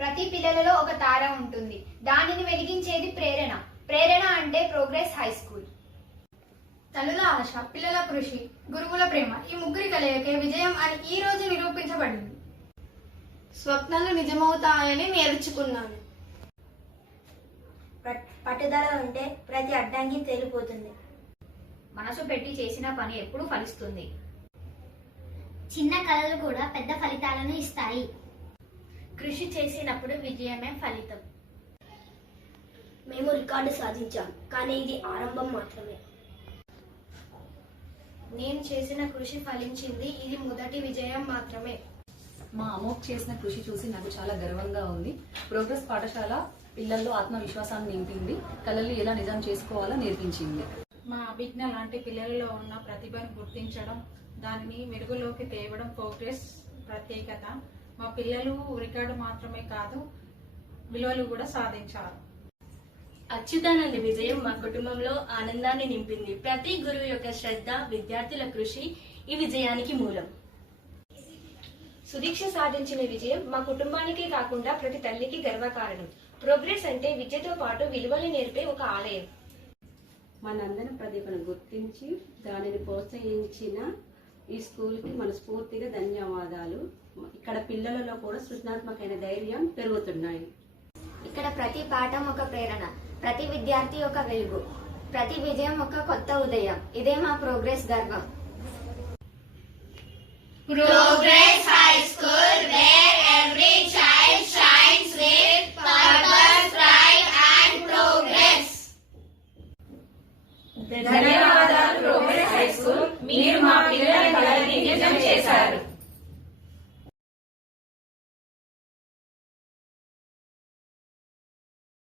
ప్రతి పిల్లలలో ఒక తార ఉంటుంది. దానిని వెలిగించేది ప్రేరణ. ప్రేరణ అంటే ప్రోగ్రెస్ హై స్కూల్. తల్లుల ఆశ, పిల్లల కృషి, గురువుల ప్రేమ, ఈ ముగ్గురి కలయికే విజయం అని ఈ రోజు నిరూపించబడింది. స్వప్నాలు నిజమవుతాయని నేర్చుకున్నాను. పట్టుదల ఉంటే ప్రతి అడ్డంకి తేలిపోతుంది. మనసు పెట్టి చేసిన పని ఎప్పుడు ఫలిస్తుంది. చిన్న కళలు కూడా పెద్ద ఫలితాలను ఇస్తాయి. కృషి చేసినప్పుడు విజయమే ఫలితం. మేము రికార్డు సాధించాం, కానీ ఇది ఆరంభం మాత్రమే. నేను చేసిన కృషి ఫలించింది, ఇది మొదటి విజయం మాత్రమే. మా అమోక్ చేసిన కృషి చూసి నాకు చాలా గర్వంగా ఉంది. ప్రోగ్రెస్ పాఠశాల పిల్లల్లో ఆత్మవిశ్వాసాన్ని నింపింది, కళలు ఎలా నిజం చేసుకోవాలో నేర్పించింది. మా అభిజ్ఞ లాంటి పిల్లలలో ఉన్న ప్రతిభను గుర్తించడం, దానిని మెరుగులోకి తేవడం ప్రోగ్రెస్ ప్రత్యేకత. మా పిల్లలు రికార్డు మాత్రమే కాదు, విలువలు కూడా సాధించారు. అచ్యుతానంద విజయం మా కుటుంబంలో ఆనందాన్ని నింపింది. ప్రతి గురువు యొక్క శ్రద్ధ, విద్యార్థుల కృషి ఈ విజయానికి మూలం. సుదీక్ష సాధించిన విజయం మా కుటుంబానికే కాకుండా ప్రతి తల్లికి గర్వకారణం. ప్రోగ్రెస్ అంటే విద్యతో పాటు విలువలు నేర్పే ఒక ఆలయం. మనందరి ప్రతిభను గుర్తించి దానిని ప్రోత్సహించిన ఈ స్కూల్కి మనస్ఫూర్తిగా ధన్యవాదాలు. ఇక్కడ పిల్లలలో కూడా సృజనాత్మకమైన ధైర్యం పెరుగుతున్నాయి. ఇక్కడ ప్రతి పాఠం ఒక ప్రేరణ, ప్రతి విద్యార్థి ఒక వెలుగు, ప్రతి విజయం ఒక కొత్త ఉదయం. ఇదే మా ప్రోగ్రెస్ గర్వం. Progress High School, where every child shines with purpose, pride and progress. ధన్యవాదాలు.